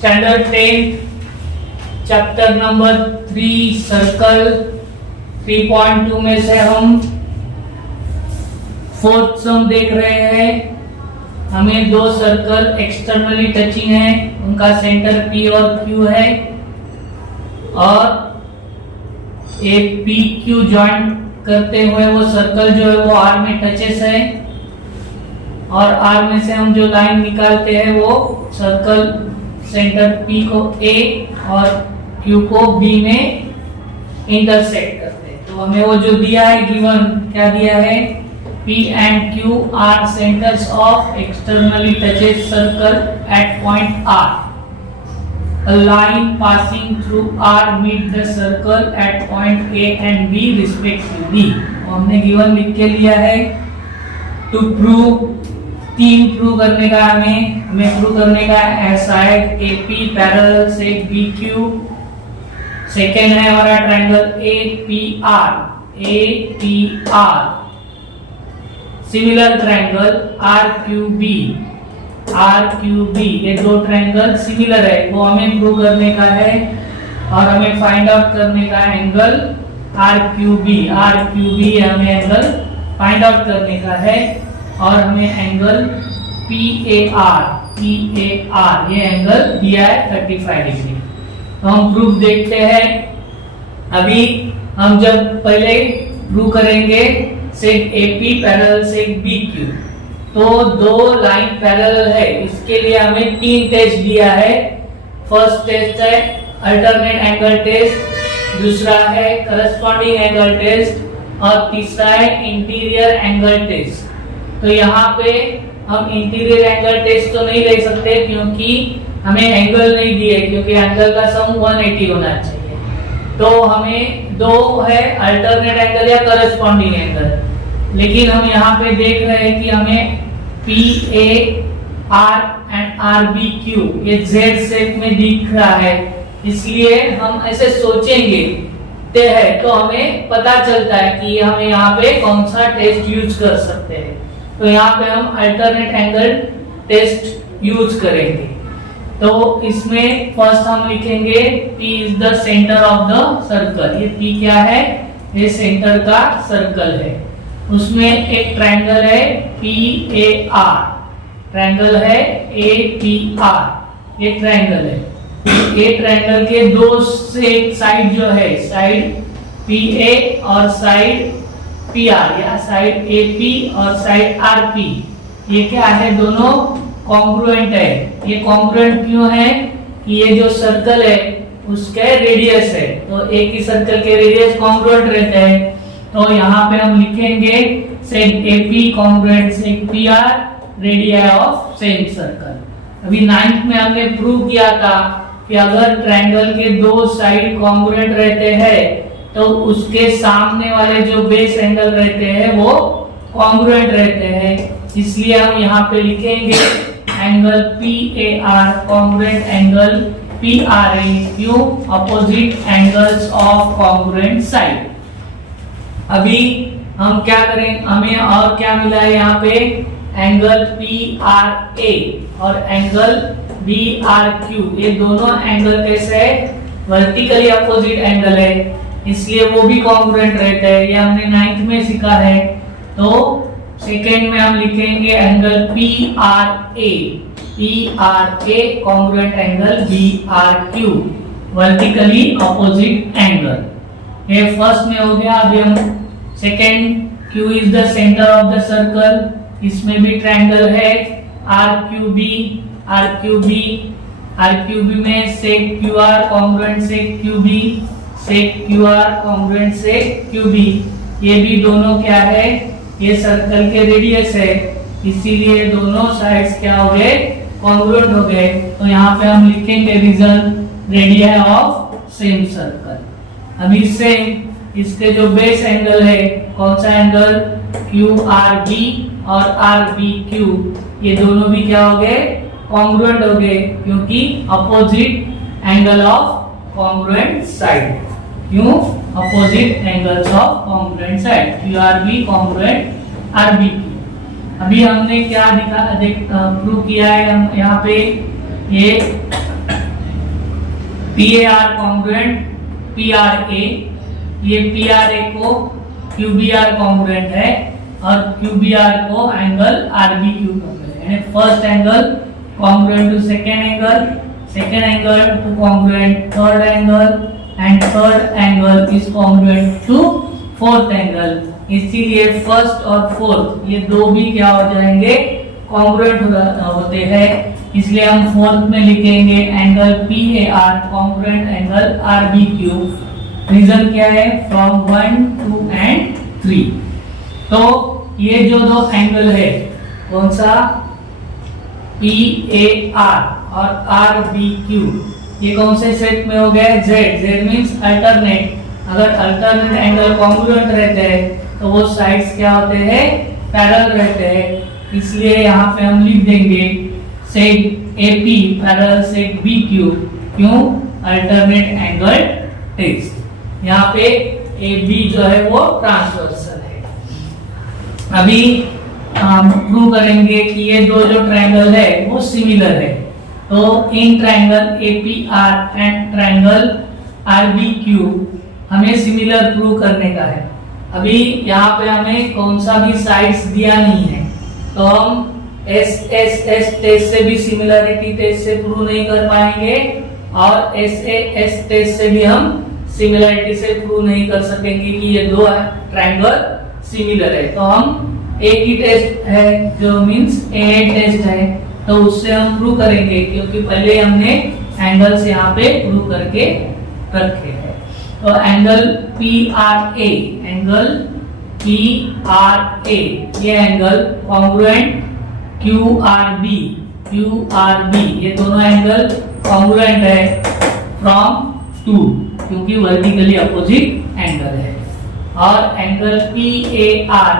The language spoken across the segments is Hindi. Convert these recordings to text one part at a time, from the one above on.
स्टैंडर्ड 10 चैप्टर नंबर 3 सर्कल 3.2 में से हम फोर्थ सम देख रहे हैं। हमें दो सर्कल एक्सटर्नली टचिंग है, उनका सेंटर P और Q है और एक PQ जॉइंट करते हुए वो सर्कल जो है वो R में टचेस है और R में से हम जो लाइन निकालते हैं वो सर्कल सेंटर P को A और Q को B में इंटरसेक्ट करते हैं। तो हमें वो जो दिया है गिवन क्या दिया है, P and Q are centers of externally touched circle at point R. A line passing through R meet the circle at point A and B respectively. हमने गिवन लिख के लिया है। To prove तीन प्रूव करने का हमें प्रूव करने का है साइड AP पैरेलल से BQ, सेकेंड है हमारा triangle APR, similar triangle RQB, ये दो ट्रायंगल सिमिलर है वो हमें प्रूव करने का है और हमें फाइंड आउट करने का एंगल RQB हमें एंगल फाइंड आउट करने का है और हमें एंगल PAR ये एंगल दिया है 35 डिग्री। तो हम प्रूफ देखते हैं। अभी हम जब पहले प्रूव करेंगे सेक AP पैरेलल सेक BQ, तो दो लाइन पैरेलल है, इसके लिए हमें तीन टेस्ट दिया है। फर्स्ट टेस्ट है अल्टरनेट एंगल टेस्ट, दूसरा है करस्पॉन्डिंग एंगल टेस्ट और तीसरा है इंटीरियर एंगल टेस्ट। तो यहाँ पे हम इंटीरियर एंगल टेस्ट तो नहीं ले सकते क्योंकि हमें एंगल नहीं दिए, क्योंकि एंगल का सम 180 होना चाहिए। तो हमें दो है अल्टरनेट एंगल या करस्पॉन्डिंग एंगल, लेकिन हम यहाँ पे देख रहे हैं कि हमें PAR एंड RBQ ये Z शेप में दिख रहा है, इसलिए हम ऐसे सोचेंगे तो हमें पता चलता है कि हमें यहाँ पे कौन सा टेस्ट यूज कर सकते हैं। तो यहाँ पे हम अल्टरनेट एंगल टेस्ट यूज करेंगे। तो इसमें फर्स्ट हम लिखेंगे P is the centre of the circle. ये P क्या है, ये सेंटर का सर्कल है। उसमें एक ट्रायंगल है PAR, ट्रायंगल है APR, ये ट्रायंगल है। ये ट्रायंगल के दो साइड जो है, साइड PA और साइड PR या साइड AP और साइड RP, ये क्या है, दोनों कॉन्ग्रुएंट है। ये कॉन्ग्रुएंट क्यों है कि ये जो सर्कल है उसके रेडियस है, तो एक ही सर्कल के रेडियस कॉन्ग्रुएंट रहते हैं। तो यहाँ पे हम लिखेंगे seg AP congruent seg PR radius of same circle. अभी 9th में हमने प्रूव किया था कि अगर ट्रायंगल के दो साइड कॉन्ग्रुएंट रहते हैं तो उसके सामने वाले जो बेस एंगल रहते हैं वो कॉन्ग्रुएंट रहते हैं, इसलिए हम यहाँ पे लिखेंगे angle PAR congruent angle PRA, क्यों, opposite angles of congruent side. अभी हम क्या करें, हमें और क्या मिला है यहाँ पे, एंगल PRA और एंगल BRQ, ये दोनों एंगल कैसे है, वर्टिकली अपोजिट एंगल है, इसलिए वो भी कॉन्ग्रुएंट रहता है। ये हमने 9th में सीखा है। तो सेकेंड में हम लिखेंगे angle PRA congruent angle BRQ, vertically opposite angle. ये फर्स्ट में हो गया। अभी हम second, Q is the centre of the circle, इसमें भी ट्रायंगल है RQB में सेक QR कॉन्ग्रुएंट सेक QB, सेक QR कॉन्ग्रुएंट सेक QB, ये भी दोनों क्या है, ये सर्कल के रेडियस है, इसीलिए दोनों साइड्स क्या हो गए, कॉन्ग्रुएंट हो गए। तो यहाँ पे हम लिखेंगे result radius of same circle. अभी सेम इसके जो बेस एंगल है, कौन सा एंगल, QRB और RBQ, ये दोनों भी क्या हो गए, कॉन्ग्रुएंट हो गए, क्योंकि opposite angle of congruent side. क्यों, opposite angles of congruent side, QRB congruent RBQ। अभी हमने क्या प्रूव किया है, हम यहाँ पे ये PAR कॉन्ग्रुएंट PRA, ये PRA को QBR कॉन्ग्रुएंट है और QBR को एंगल RBQ कॉन्ग्रुएंट है, यानी first angle congruent to second angle to congruent third angle and third angle is congruent to fourth angle. इसीलिए फर्स्ट और फोर्थ ये दो भी क्या हो जाएंगे, कॉन्ग्रुएंट होते हैं, इसलिए हम फोर्थ में लिखेंगे angle PAR congruent angle RBQ। Reason क्या है, फ्रॉम 1, 2 एंड 3। तो ये जो दो एंगल है कौन सा, PAR और RBQ, ये कौन से सेट में हो गए, Z मींस अल्टरनेट। अगर अल्टरनेट एंगल कॉन्ग्रुएंट रहते हैं तो वो साइड्स क्या होते हैं, पैरेलल रहते हैं, इसलिए यहाँ पे हम लिख देंगे सेक AP पैरेलल सेक BQ। क्यों, अल्टरनेट एंगल टेस्ट। यहाँ पे AB जो है वो ट्रांसवर्सल है। अभी हम प्रूव करेंगे कि ये दो जो ट्रायंगल है वो सिमिलर है। तो in triangle APR and triangle RBQ हमें सिमिलर प्रूव करने का है। अभी यहाँ पे हमें कौन सा भी साइड्स दिया नहीं है, तो हम SSS टेस्ट से भी सिमिलरिटी टेस्ट से प्रूव नहीं कर पाएंगे और SAS टेस्ट से भी हम सिमिलरिटी से प्रूव नहीं कर सकेंगे कि ये दो ट्रायंगल सिमिलर है। तो हम एक ही टेस्ट है जो मींस AA टेस्ट है, तो उससे हम प्रूव करेंगे, क्योंकि पहले हमने एंगल्स यहाँ पे प्रूव करके रखे हैं। तो एंगल PRA, ये एंगल कॉन्ग्रुएंट QRB, ये दोनों एंगल कॉन्ग्रुएंट है फ्रॉम 2, क्योंकि वर्टिकली अपोजिट एंगल है। और एंगल PAR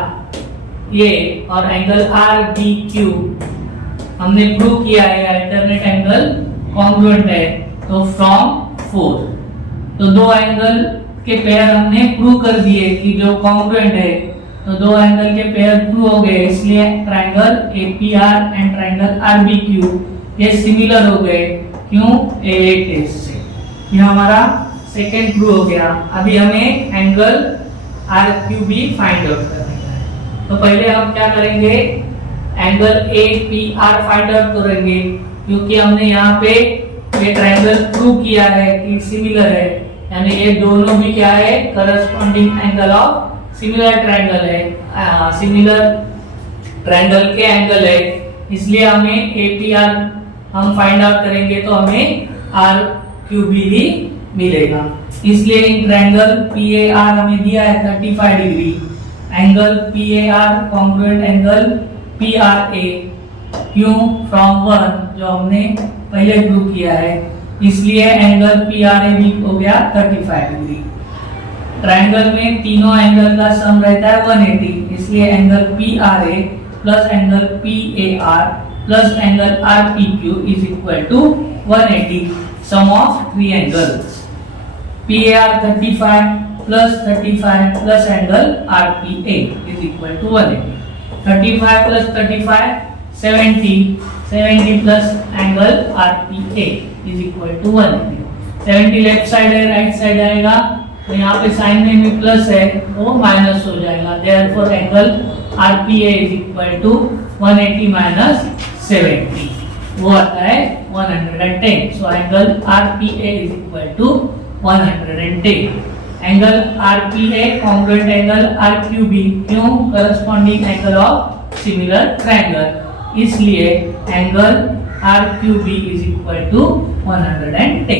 ये और एंगल RBQ हमने प्रूव किया है अल्टरनेट एंगल कॉन्ग्रुएंट है, तो फ्रॉम 4। तो दो एंगल के पेयर हमने प्रूव कर दिए कि जो कॉन्ग्रुएंट है, तो दो एंगल के पेयर प्रूव हो गए, इसलिए triangle APR and triangle RBQ ये सिमिलर हो गए। क्यों, AA टेस्ट से। ये हमारा सेकेंड प्रूव हो गया। अभी हमें एंगल RQB फाइंड आउट करने का है। तो पहले हम क्या करेंगे, एंगल APR फाइंड आउट करेंगे, क्योंकि हमने यहाँ पे ये ट्रायंगल प्रूव किया है कि सिमिलर है, यानी ये दोनों भी क्या है, corresponding angle of similar triangle है, सिमिलर ट्रायंगल के एंगल है, इसलिए हमें APR हम फाइंड आउट करेंगे तो हमें RQB ही मिलेगा। इसलिए इन ट्रायंगल PAR हमें दिया है 35 degree, angle PAR congruent angle PRA। क्यों, फ्रॉम 1 जो हमने पहले प्रूव किया है, इसलिए एंगल PRA भी हो गया 35 डिग्री। ट्रायंगल में तीनों एंगल का सम रहता है 180, इसलिए angle PRA plus angle PAR plus angle RPQ is equal to 180, sum of 3 angles. PAR 35 plus angle RPA is equal to 180। 35 plus 35 70 plus angle RPA is equal to 180। 70 left side है, राइट साइड आएगा, तो यहाँ पे साइन में भी प्लस है, वो माइनस हो जाएगा। Therefore angle RPA is equal to 180 minus 70, वो आता है 110। So angle RPA is equal to 110। Angle RPA congruent angle RQB, क्यों, corresponding angle of similar triangle, इसलिए angle RQB is equal to 110।